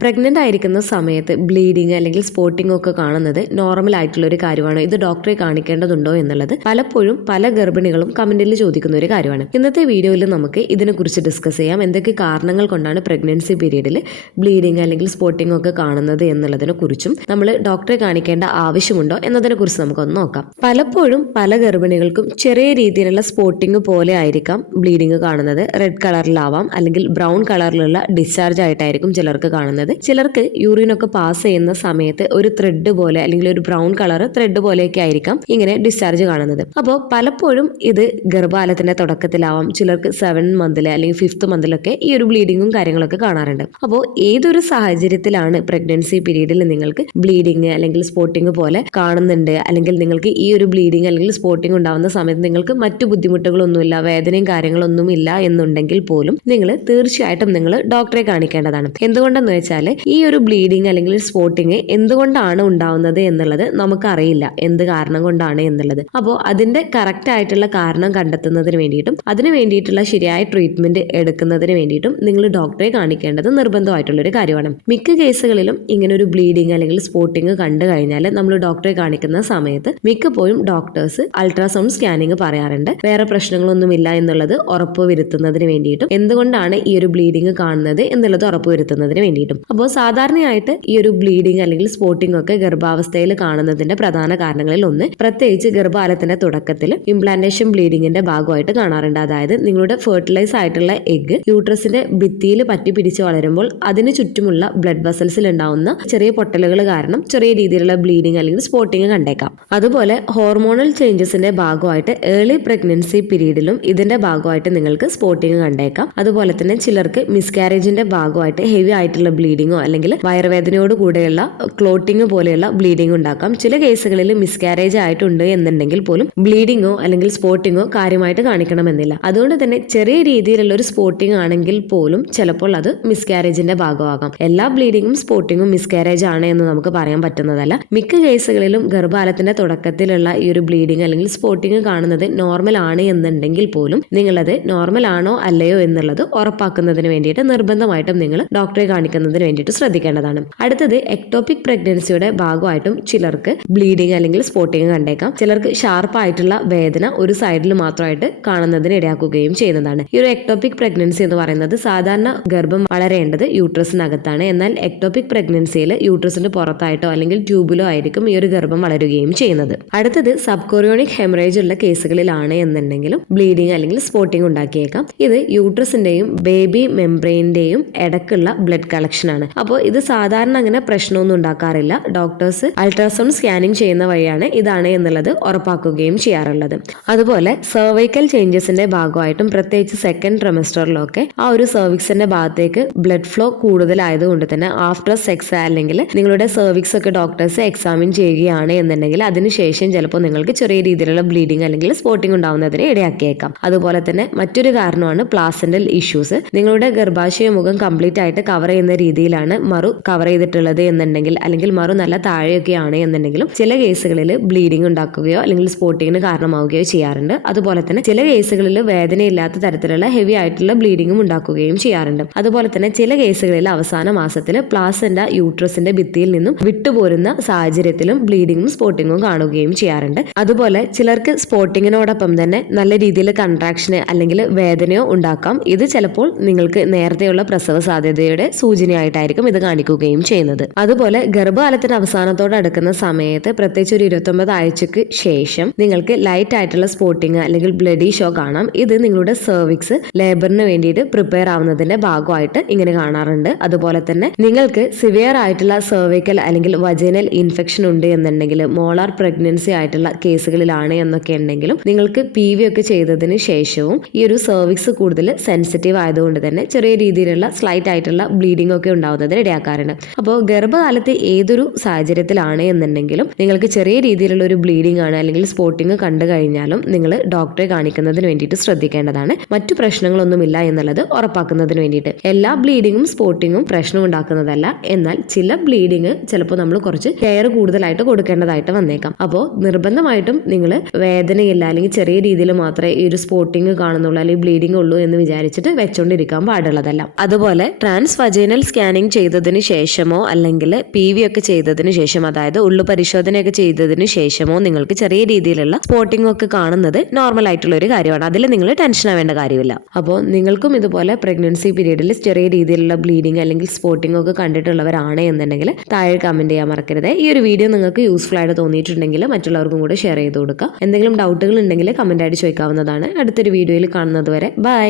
Pregnant ആയിരിക്കുന്ന സമയത്ത് bleeding അല്ലെങ്കിൽ സ്പോട്ടിംഗ് ഒക്കെ കാണുന്നത് നോർമൽ ആയിട്ടുള്ള ഒരു കാര്യമാണ്. ഇത് ഡോക്ടറെ കാണിക്കേണ്ടതുണ്ടോ എന്നുള്ളത് പലപ്പോഴും പല ഗർഭിണികളും കമന്റിൽ ചോദിക്കുന്ന ഒരു കാര്യമാണ്. ഇന്നത്തെ വീഡിയോയിൽ നമുക്ക് ഇതിനെക്കുറിച്ച് ഡിസ്കസ് ചെയ്യാം. എന്തൊക്കെ കാരണങ്ങൾ കൊണ്ടാണ് പ്രഗ്നൻസി പീരീഡിൽ ബ്ലീഡിങ് അല്ലെങ്കിൽ സ്പോട്ടിംഗ് ഒക്കെ കാണുന്നത് എന്നുള്ളതിനെ കുറിച്ചും നമ്മൾ ഡോക്ടറെ കാണിക്കേണ്ട ആവശ്യമുണ്ടോ എന്നതിനെ കുറിച്ച് നമുക്കൊന്ന് നോക്കാം. പലപ്പോഴും പല ഗർഭിണികൾക്കും ചെറിയ രീതിയിലുള്ള സ്പോട്ടിംഗ് പോലെ ആയിരിക്കാം ബ്ലീഡിങ് കാണുന്നത്. റെഡ് കളറിലാവാം അല്ലെങ്കിൽ ബ്രൗൺ കളറിലുള്ള ഡിസ്ചാർജ് ആയിട്ടായിരിക്കും ചിലർക്ക് കാണുന്നത്. ചിലർക്ക് യൂറിനൊക്കെ പാസ് ചെയ്യുന്ന സമയത്ത് ഒരു ത്രെഡ് പോലെ അല്ലെങ്കിൽ ഒരു ബ്രൗൺ കളർ ത്രെഡ് പോലെയൊക്കെ ആയിരിക്കാം ഇങ്ങനെ ഡിസ്ചാർജ് കാണുന്നത്. അപ്പോൾ പലപ്പോഴും ഇത് ഗർഭകാലത്തിന്റെ തുടക്കത്തിലാവാം. ചിലർക്ക് 7th മന്തിൽ അല്ലെങ്കിൽ 5th മന്തിലൊക്കെ ഈ ഒരു ബ്ലീഡിങ്ങും കാര്യങ്ങളൊക്കെ കാണാറുണ്ട്. അപ്പോൾ ഏതൊരു സാഹചര്യത്തിലാണ് പ്രഗ്നൻസി പീരീഡിൽ നിങ്ങൾക്ക് ബ്ലീഡിങ് അല്ലെങ്കിൽ സ്പോട്ടിംഗ് പോലെ കാണുന്നുണ്ട്, അല്ലെങ്കിൽ നിങ്ങൾക്ക് ഈ ഒരു ബ്ലീഡിങ് അല്ലെങ്കിൽ സ്പോട്ടിംഗ് ഉണ്ടാവുന്ന സമയത്ത് നിങ്ങൾക്ക് മറ്റു ബുദ്ധിമുട്ടുകളൊന്നുമില്ല, വേദനയും കാര്യങ്ങളൊന്നും ഇല്ല എന്നുണ്ടെങ്കിൽ പോലും നിങ്ങൾ തീർച്ചയായിട്ടും നിങ്ങൾ ഡോക്ടറെ കാണിക്കേണ്ടതാണ്. എന്തുകൊണ്ടെന്ന് വെച്ചാൽ ഈ ഒരു ബ്ലീഡിങ് അല്ലെങ്കിൽ സ്പോട്ടിങ് എന്തുകൊണ്ടാണ് ഉണ്ടാവുന്നത് എന്നുള്ളത് നമുക്കറിയില്ല, എന്ത് കാരണം കൊണ്ടാണ് എന്നുള്ളത്. അപ്പോൾ അതിന്റെ കറക്റ്റ് ആയിട്ടുള്ള കാരണം കണ്ടെത്തുന്നതിന് വേണ്ടിയിട്ടും അതിന് വേണ്ടിയിട്ടുള്ള ശരിയായ ട്രീറ്റ്മെന്റ് എടുക്കുന്നതിന് വേണ്ടിയിട്ടും നിങ്ങൾ ഡോക്ടറെ കാണിക്കേണ്ടത് നിർബന്ധമായിട്ടുള്ള ഒരു കാര്യമാണ്. മിക്ക കേസുകളിലും ഇങ്ങനെ ഒരു ബ്ലീഡിങ് അല്ലെങ്കിൽ സ്പോട്ടിങ് കണ്ടു കഴിഞ്ഞാൽ നമ്മൾ ഡോക്ടറെ കാണിക്കുന്ന സമയത്ത് മിക്കപ്പോഴും ഡോക്ടേഴ്സ് അൾട്രാസൗണ്ട് സ്കാനിങ് പറയാറുണ്ട്. വേറെ പ്രശ്നങ്ങളൊന്നുമില്ല എന്നുള്ളത് ഉറപ്പുവരുത്തുന്നതിന് വേണ്ടിയിട്ടും എന്തുകൊണ്ടാണ് ഈ ഒരു ബ്ലീഡിങ് കാണുന്നത് എന്നുള്ളത് ഉറപ്പുവരുത്തുന്നതിന് വേണ്ടിയിട്ടും. അപ്പോൾ സാധാരണയായിട്ട് ഈ ഒരു ബ്ലീഡിങ് അല്ലെങ്കിൽ സ്പോട്ടിംഗ് ഒക്കെ ഗർഭാവസ്ഥയിൽ കാണുന്നതിന്റെ പ്രധാന കാരണങ്ങളിൽ ഒന്ന്, പ്രത്യേകിച്ച് ഗർഭകാലത്തിന്റെ തുടക്കത്തിൽ ഇംപ്ലാന്റേഷൻ ബ്ലീഡിങ്ങിന്റെ ഭാഗമായിട്ട് കാണാറുണ്ട്. അതായത് നിങ്ങളുടെ ഫെർട്ടിലൈസ് ആയിട്ടുള്ള എഗ് യൂട്രസിന്റെ ഭിത്തിയിൽ പറ്റി പിടിച്ച് വളരുമ്പോൾ അതിന് ചുറ്റുമുള്ള ബ്ലഡ് വെസൽസിൽ ഉണ്ടാവുന്ന ചെറിയ പൊട്ടലുകൾ കാരണം ചെറിയ രീതിയിലുള്ള ബ്ലീഡിങ് അല്ലെങ്കിൽ സ്പോട്ടിംഗ് കണ്ടേക്കാം. അതുപോലെ ഹോർമോണൽ ചേഞ്ചസിന്റെ ഭാഗമായിട്ട് ഏർലി പ്രഗ്നൻസി പീരീഡിലും ഇതിന്റെ ഭാഗമായിട്ട് നിങ്ങൾക്ക് സ്പോട്ടിംഗ് കണ്ടേക്കാം. അതുപോലെ തന്നെ ചിലർക്ക് മിസ്കാരേജിന്റെ ഭാഗമായിട്ട് ഹെവി ആയിട്ടുള്ള ബ്ലീഡിങ്ങോ അല്ലെങ്കിൽ വയറുവേദനയോട് കൂടെയുള്ള ക്ലോട്ടിങ് പോലെയുള്ള ബ്ലീഡിംഗ് ഉണ്ടാക്കാം. ചില കേസുകളിൽ മിസ്കാരേജ് ആയിട്ടുണ്ട് എന്നുണ്ടെങ്കിൽ പോലും ബ്ലീഡിങ്ങോ അല്ലെങ്കിൽ സ്പോട്ടിങ്ങോ കാര്യമായിട്ട് കാണിക്കണമെന്നില്ല. അതുകൊണ്ട് തന്നെ ചെറിയ രീതിയിലുള്ള ഒരു സ്പോട്ടിംഗ് ആണെങ്കിൽ പോലും ചിലപ്പോൾ അത് മിസ്കാരേജിന്റെ ഭാഗമാകാം. എല്ലാ ബ്ലീഡിങ്ങും സ്പോട്ടിങ്ങും മിസ്കാരേജ് ആണ് എന്ന് നമുക്ക് പറയാൻ പറ്റുന്നതല്ല. മിക്ക കേസുകളിലും ഗർഭകാലത്തിന്റെ തുടക്കത്തിലുള്ള ഈ ഒരു ബ്ലീഡിങ് അല്ലെങ്കിൽ സ്പോട്ടിങ് കാണുന്നത് നോർമൽ ആണ് എന്നുണ്ടെങ്കിൽ പോലും നിങ്ങളത് നോർമൽ ആണോ അല്ലയോ എന്നുള്ളത് ഉറപ്പാക്കുന്നതിന് വേണ്ടിയിട്ട് നിർബന്ധമായിട്ടും നിങ്ങൾ ഡോക്ടറെ കാണിക്കുന്നതിന് വേണ്ടിയിട്ട് ശ്രദ്ധിക്കേണ്ടതാണ്. അടുത്തത് എക്ടോപിക് പ്രഗ്നൻസിയുടെ ഭാഗമായിട്ടും ചിലർക്ക് ബ്ലീഡിങ് അല്ലെങ്കിൽ സ്പോട്ടിങ് കണ്ടേക്കാം. ചിലർക്ക് ഷാർപ്പ് ആയിട്ടുള്ള വേദന ഒരു സൈഡിൽ മാത്രമായിട്ട് കാണുന്നതിന് ഇടയാക്കുകയും ചെയ്യുന്നതാണ്. ഈ ഒരു എക്ടോപിക് പ്രഗ്നൻസി എന്ന് പറയുന്നത് സാധാരണ ഗർഭം വളരേണ്ടത് യൂട്രസിനകത്താണ്. എന്നാൽ എക്ടോപിക് പ്രഗ്നൻസിയിൽ യൂട്രസിന് പുറത്തായിട്ടോ അല്ലെങ്കിൽ ട്യൂബിലോ ആയിരിക്കും ഈ ഒരു ഗർഭം വളരുകയും ചെയ്യുന്നത്. അടുത്തത് സബ്കൊറിയോണിക് ഹെമറേജ് ഉള്ള കേസുകളിലാണ് എന്നുണ്ടെങ്കിലും ബ്ലീഡിങ് അല്ലെങ്കിൽ സ്പോട്ടിങ് ഉണ്ടാക്കിയേക്കാം. ഇത് യൂട്രസിന്റെയും ബേബി മെംബ്രെയിന്റെയും ഇടക്കുള്ള ബ്ലഡ് കളക്ഷൻ ആണ്. അപ്പോൾ ഇത് സാധാരണ അങ്ങനെ പ്രശ്നമൊന്നും ഉണ്ടാക്കാറില്ല. ഡോക്ടേഴ്സ് അൾട്രാസൗണ്ട് സ്കാനിങ് ചെയ്യുന്ന വഴിയാണ് ഇതാണ് എന്നുള്ളത് ഉറപ്പാക്കുകയും ചെയ്യാറുള്ളത്. അതുപോലെ സെർവൈക്കൽ ചേഞ്ചസിന്റെ ഭാഗമായിട്ടും പ്രത്യേകിച്ച് 2nd ട്രിമസ്റ്ററിലൊക്കെ ആ ഒരു സെർവിക്സിന്റെ ഭാഗത്തേക്ക് ബ്ലഡ് ഫ്ലോ കൂടുതലായതുകൊണ്ട് തന്നെ ആഫ്റ്റർ സെക്സ് അല്ലെങ്കിൽ നിങ്ങളുടെ സെർവിക്സ് ഒക്കെ ഡോക്ടേഴ്സ് എക്സാമിൻ ചെയ്യുകയാണ് എന്നുണ്ടെങ്കിൽ അതിനുശേഷം ചിലപ്പോൾ നിങ്ങൾക്ക് ചെറിയ രീതിയിലുള്ള ബ്ലീഡിങ് അല്ലെങ്കിൽ സ്പോട്ടിംഗ് ഉണ്ടാവുന്നതിന് ഇടയാക്കിയേക്കാം. അതുപോലെ തന്നെ മറ്റൊരു കാരണമാണ് പ്ലാസന്റൽ ഇഷ്യൂസ്. നിങ്ങളുടെ ഗർഭാശയ മുഖം കംപ്ലീറ്റ് ആയിട്ട് കവർ ചെയ്യുന്ന രീതിയിലാണ് മറു കവർ ചെയ്തിട്ടുള്ളത് എന്നുണ്ടെങ്കിൽ അല്ലെങ്കിൽ മറു നല്ല താഴെയൊക്കെയാണ് എന്നുണ്ടെങ്കിലും ചില കേസുകളിൽ ബ്ലീഡിംഗ് ഉണ്ടാക്കുകയോ അല്ലെങ്കിൽ സ്പോട്ടിങ്ങിന് കാരണമാവുകയോ ചെയ്യാറുണ്ട്. അതുപോലെ തന്നെ ചില കേസുകളിൽ വേദനയില്ലാത്ത തരത്തിലുള്ള ഹെവി ആയിട്ടുള്ള ബ്ലീഡിങ്ങും ഉണ്ടാക്കുകയും ചെയ്യാറുണ്ട്. അതുപോലെ തന്നെ ചില കേസുകളിൽ അവസാന മാസത്തിൽ പ്ലാസന്റ യൂട്രസിന്റെ ഭിത്തിയിൽ നിന്നും വിട്ടുപോരുന്ന സാഹചര്യത്തിലും ബ്ലീഡിങ്ങും സ്പോട്ടിങ്ങും കാണുകയും ചെയ്യാറുണ്ട്. അതുപോലെ ചിലർക്ക് സ്പോട്ടിങ്ങിനോടൊപ്പം തന്നെ നല്ല രീതിയിൽ കൺട്രാക്ഷന് അല്ലെങ്കിൽ വേദനയോ ഉണ്ടാക്കാം. ഇത് ചിലപ്പോൾ നിങ്ങൾക്ക് നേരത്തെയുള്ള പ്രസവ സാധ്യതയുടെ സൂചനയായിട്ടായിരിക്കും ഇത് കാണിക്കുകയും ചെയ്യുന്നത്. അതുപോലെ ഗർഭകാലത്തിന് അവസാനത്തോട് അടുക്കുന്ന സമയത്ത് പ്രത്യേകിച്ച് ഒരു 29 ആഴ്ചക്ക് ശേഷം നിങ്ങൾക്ക് ലൈറ്റ് ആയിട്ടുള്ള സ്പോട്ടിങ് അല്ലെങ്കിൽ ബ്ലഡി ഷോ കാണാം. ഇത് നിങ്ങളുടെ സെർവിക്സ് ലേബറിന് വേണ്ടിയിട്ട് പ്രിപ്പയർ ആവുന്നതിന്റെ ഭാഗമായിട്ട് ഇങ്ങനെ കാണാറുണ്ട്. അതുപോലെ തന്നെ നിങ്ങൾക്ക് സിവിയർ ആയിട്ടുള്ള സെർവിക്കൽ അല്ലെങ്കിൽ വജൈനൽ ഇൻഫെക്ഷൻ ഉണ്ട് എന്നുണ്ടെങ്കിൽ മോളാർ പ്രഗ്നൻസി ആയിട്ടുള്ള കേസുകളിലാണ് എന്നൊക്കെ ഉണ്ടെങ്കിലും നിങ്ങൾക്ക് PV ഒക്കെ ചെയ്തതിന് ശേഷവും ഈ ഒരു സെർവിക്സ് കൂടുതൽ സെൻസിറ്റീവ് ആയതുകൊണ്ട് തന്നെ ചെറിയ രീതിയിലുള്ള സ്ലൈറ്റ് ആയിട്ടുള്ള ബ്ലീഡിംഗ് ഒക്കെ ഉണ്ടാവുന്നതിന് ഇടയാക്കാറുണ്ട്. അപ്പോൾ ഗർഭകാലത്ത് ഏതൊരു സാഹചര്യത്തിലാണ് എന്നുണ്ടെങ്കിലും നിങ്ങൾക്ക് ചെറിയ രീതിയിലുള്ള ഒരു ബ്ലീഡിംഗ് ആണ് അല്ലെങ്കിൽ സ്പോട്ടിങ് കണ്ടു കഴിഞ്ഞാലും നിങ്ങൾ ഡോക്ടറെ കാണിക്കുന്നതിന് വേണ്ടിയിട്ട് ശ്രദ്ധിക്കേണ്ടതാണ്. മറ്റു പ്രശ്നങ്ങളൊന്നുമില്ല എന്നുള്ളത് ഉറപ്പാക്കുന്നതിന് വേണ്ടിയിട്ട്. എല്ലാ ബ്ലീഡിങ്ങും സ്പോട്ടിങ്ങും പ്രശ്നം ഉണ്ടാക്കുന്നതല്ല. എന്നാൽ ചില ബ്ലീഡിങ് ചിലപ്പോൾ നമ്മൾ കുറച്ച് കെയർ കൂടുതലായിട്ട് കൊടുക്കേണ്ടതായിട്ട് വന്നേക്കാം. അപ്പോൾ നിർബന്ധമായിട്ടും നിങ്ങൾ വേദനയില്ല അല്ലെങ്കിൽ ചെറിയ രീതിയിൽ മാത്രമേ ഈ ഒരു സ്പോട്ടിങ് കാണുന്നുള്ളൂ അല്ലെങ്കിൽ ബ്ലീഡിംഗ് ഉള്ളൂ എന്ന് വിചാരിച്ചിട്ട് വെച്ചോണ്ടിരിക്കാൻ പാടുള്ളതല്ല. അതുപോലെ ട്രാൻസ് വജൈനൽ സ്കാൻ സ്കാനിങ് ചെയ്തതിന് ശേഷമോ അല്ലെങ്കിൽ PV ഒക്കെ ചെയ്തതിന് ശേഷം, അതായത് ഉള്ളു പരിശോധനയൊക്കെ ചെയ്തതിന് ശേഷമോ നിങ്ങൾക്ക് ചെറിയ രീതിയിലുള്ള സ്പോട്ടിംഗ് ഒക്കെ കാണുന്നത് നോർമൽ ആയിട്ടുള്ള ഒരു കാര്യമാണ്. അതിൽ നിങ്ങൾ ടെൻഷൻ ആവേണ്ട കാര്യമില്ല. അപ്പോൾ നിങ്ങൾക്കും ഇതുപോലെ പ്രഗ്നൻസി പീരീഡിൽ ചെറിയ രീതിയിലുള്ള ബ്ലീഡിങ് അല്ലെങ്കിൽ സ്പോട്ടിംഗ് ഒക്കെ കണ്ടിട്ടുള്ളവരാണ് എന്നുണ്ടെങ്കിൽ താഴെ കമന്റ് ചെയ്യാൻ മറക്കരുത്. ഈ ഒരു വീഡിയോ നിങ്ങൾക്ക് യൂസ്ഫുൾ ആയിട്ട് തോന്നിയിട്ടുണ്ടെങ്കിൽ മറ്റുള്ളവർക്കും കൂടെ ഷെയർ ചെയ്ത് കൊടുക്കുക. എന്തെങ്കിലും ഡൗട്ടുകൾ ഉണ്ടെങ്കിൽ കമന്റ് ആയിട്ട് ചോദിക്കാവുന്നതാണ്. അടുത്തൊരു വീഡിയോയിൽ കാണുന്നത് വരെ ബൈ.